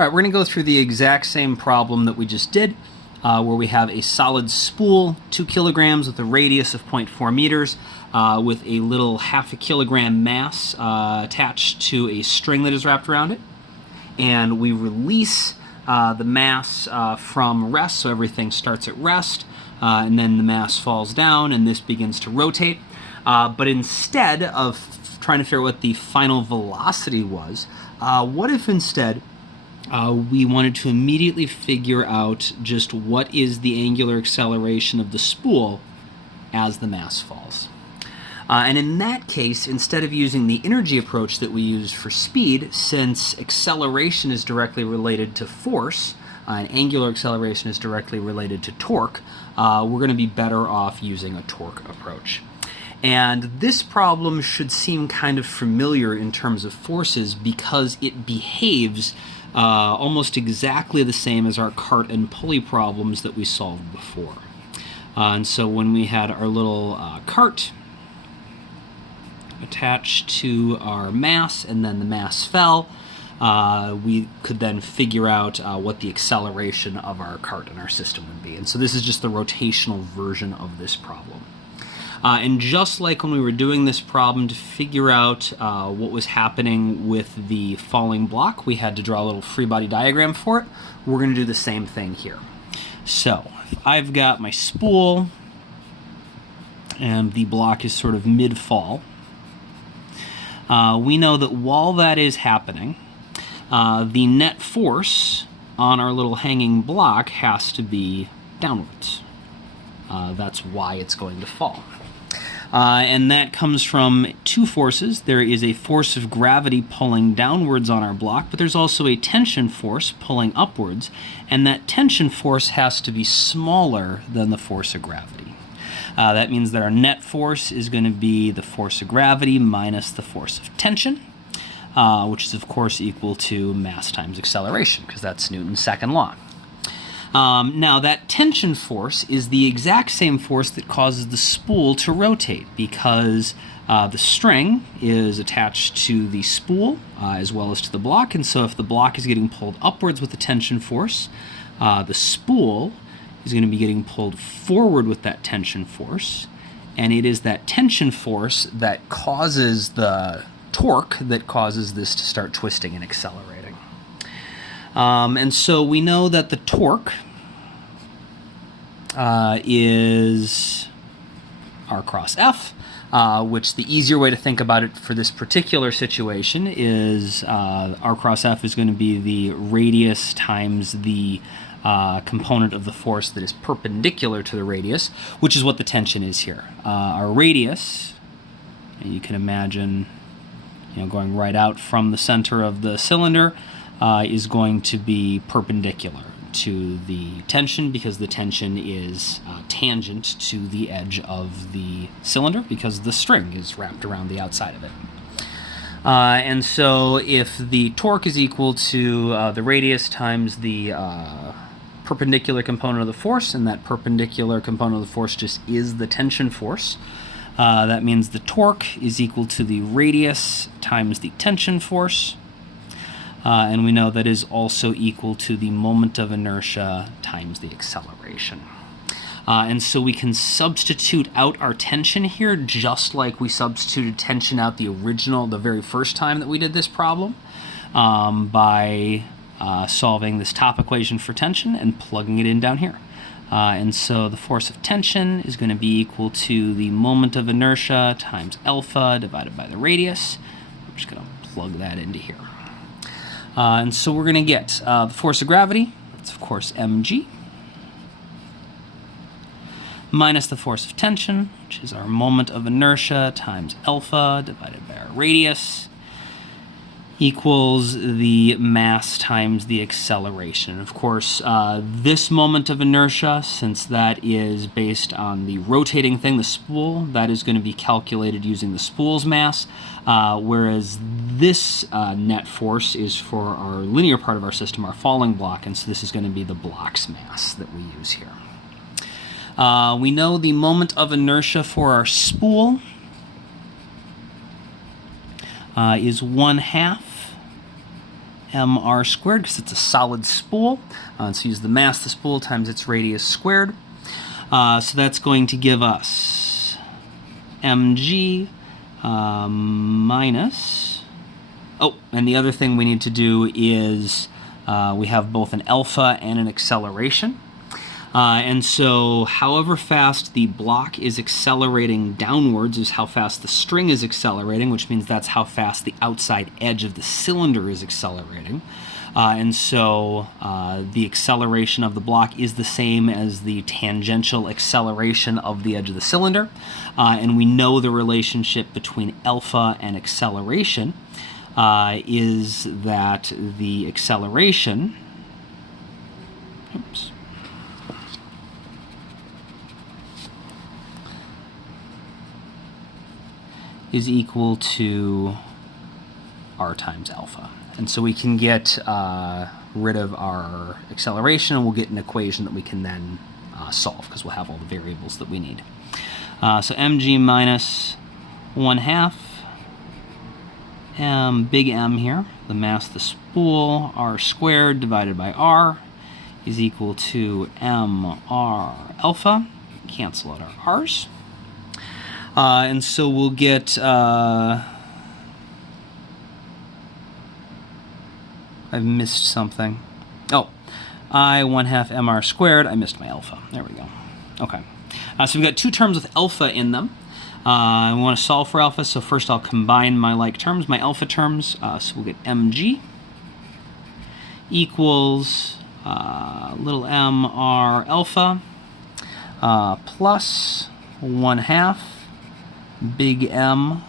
All right, we're going to go through the exact same problem that we just did, where we have a solid spool, 2 kilograms with a radius of 0.4 meters, with a little half a kilogram mass attached to a string that is wrapped around it. And we release the mass from rest, so everything starts at rest, and then the mass falls down and this begins to rotate. But instead of trying to figure out what the final velocity was, what if instead we wanted to immediately figure out just what is the angular acceleration of the spool as the mass falls? And in that case, instead of using the energy approach that we use for speed, since acceleration is directly related to force, and angular acceleration is directly related to torque, we're going to be better off using a torque approach. And this problem should seem kind of familiar in terms of forces because it behaves almost exactly the same as our cart and pulley problems that we solved before. And so when we had our little cart attached to our mass and then the mass fell, we could then figure out what the acceleration of our cart and our system would be. And so this is just the rotational version of this problem. And just like when we were doing this problem, to figure out what was happening with the falling block, we had to draw a little free body diagram for it. We're going to do the same thing here. So if I've got my spool and the block is sort of mid-fall, we know that while that is happening, the net force on our little hanging block has to be downwards. That's why it's going to fall. And that comes from two forces. There is a force of gravity pulling downwards on our block, but there's also a tension force pulling upwards, and that tension force has to be smaller than the force of gravity. That means that our net force is going to be the force of gravity minus the force of tension, which is of course equal to mass times acceleration, because that's Newton's second law. Now that tension force is the exact same force that causes the spool to rotate, because the string is attached to the spool as well as to the block, and so if the block is getting pulled upwards with the tension force, the spool is going to be getting pulled forward with that tension force, and it is that tension force that causes the torque that causes this to start twisting and accelerating. And so we know that the torque is R cross F, which the easier way to think about it for this particular situation is R cross F is going to be the radius times the component of the force that is perpendicular to the radius, which is what the tension is here. Our radius, and you can imagine, going right out from the center of the cylinder, is going to be perpendicular to the tension, because the tension is tangent to the edge of the cylinder, because the string is wrapped around the outside of it. And so if the torque is equal to the radius times the perpendicular component of the force, and that perpendicular component of the force just is the tension force, that means the torque is equal to the radius times the tension force, and we know that is also equal to the moment of inertia times the acceleration. And so we can substitute out our tension here just like we substituted tension out the very first time that we did this problem, by solving this top equation for tension and plugging it in down here. And so the force of tension is going to be equal to the moment of inertia times alpha divided by the radius. I'm just going to plug that into here. And so we're going to get the force of gravity, that's of course mg, minus the force of tension, which is our moment of inertia times alpha divided by our radius, equals the mass times the acceleration. Of course, this moment of inertia, since that is based on the rotating thing, the spool, that is going to be calculated using the spool's mass, whereas this net force is for our linear part of our system, our falling block, and so this is going to be the block's mass that we use here. We know the moment of inertia for our spool is 1/2 mr squared because it's a solid spool. So use the mass of the spool times its radius squared. So that's going to give us mg minus... Oh, and the other thing we need to do is we have both an alpha and an acceleration. And so however fast the block is accelerating downwards is how fast the string is accelerating, which means that's how fast the outside edge of the cylinder is accelerating. And so the acceleration of the block is the same as the tangential acceleration of the edge of the cylinder. And we know the relationship between alpha and acceleration is that the acceleration... Oops. Is equal to r times alpha. And so we can get rid of our acceleration, and we'll get an equation that we can then solve, because we'll have all the variables that we need. So mg minus 1/2 big M here, the mass of the spool, r squared divided by r, is equal to mr alpha. Cancel out our r's. And so we'll get, I've missed something. Oh, I 1/2 mr squared. I missed my alpha. There we go. Okay. So we've got two terms with alpha in them. We want to solve for alpha, so first I'll combine my like terms, my alpha terms. So we'll get mg equals little mr alpha plus 1/2 big M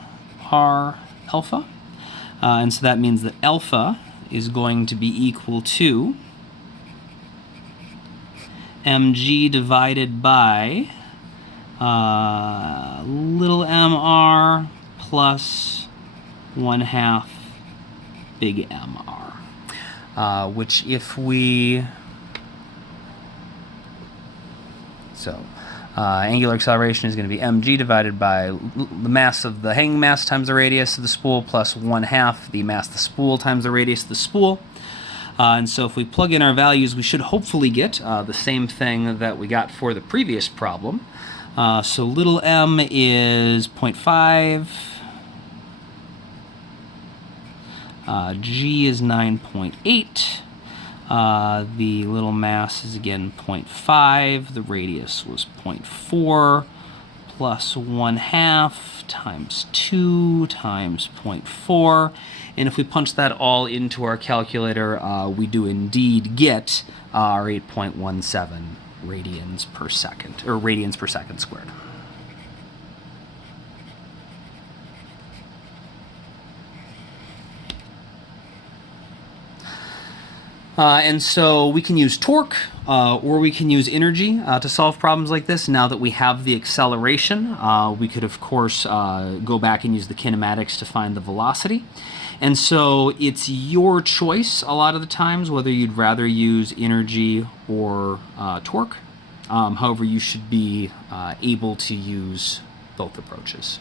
r alpha. And so that means that alpha is going to be equal to mg divided by little mr plus 1/2 big mr. Which if we... angular acceleration is going to be mg divided by the mass of the hanging mass times the radius of the spool plus 1/2 the mass of the spool times the radius of the spool. And so if we plug in our values, we should hopefully get the same thing that we got for the previous problem. So little m is 0.5, g is 9.8. The little mass is again 0.5, the radius was 0.4, plus 1/2 times 2 times 0.4, and if we punch that all into our calculator, we do indeed get our 8.17 radians per second, or radians per second squared. And so we can use torque or we can use energy to solve problems like this. Now that we have the acceleration, we could of course go back and use the kinematics to find the velocity. And so it's your choice a lot of the times whether you'd rather use energy or torque. However, you should be able to use both approaches.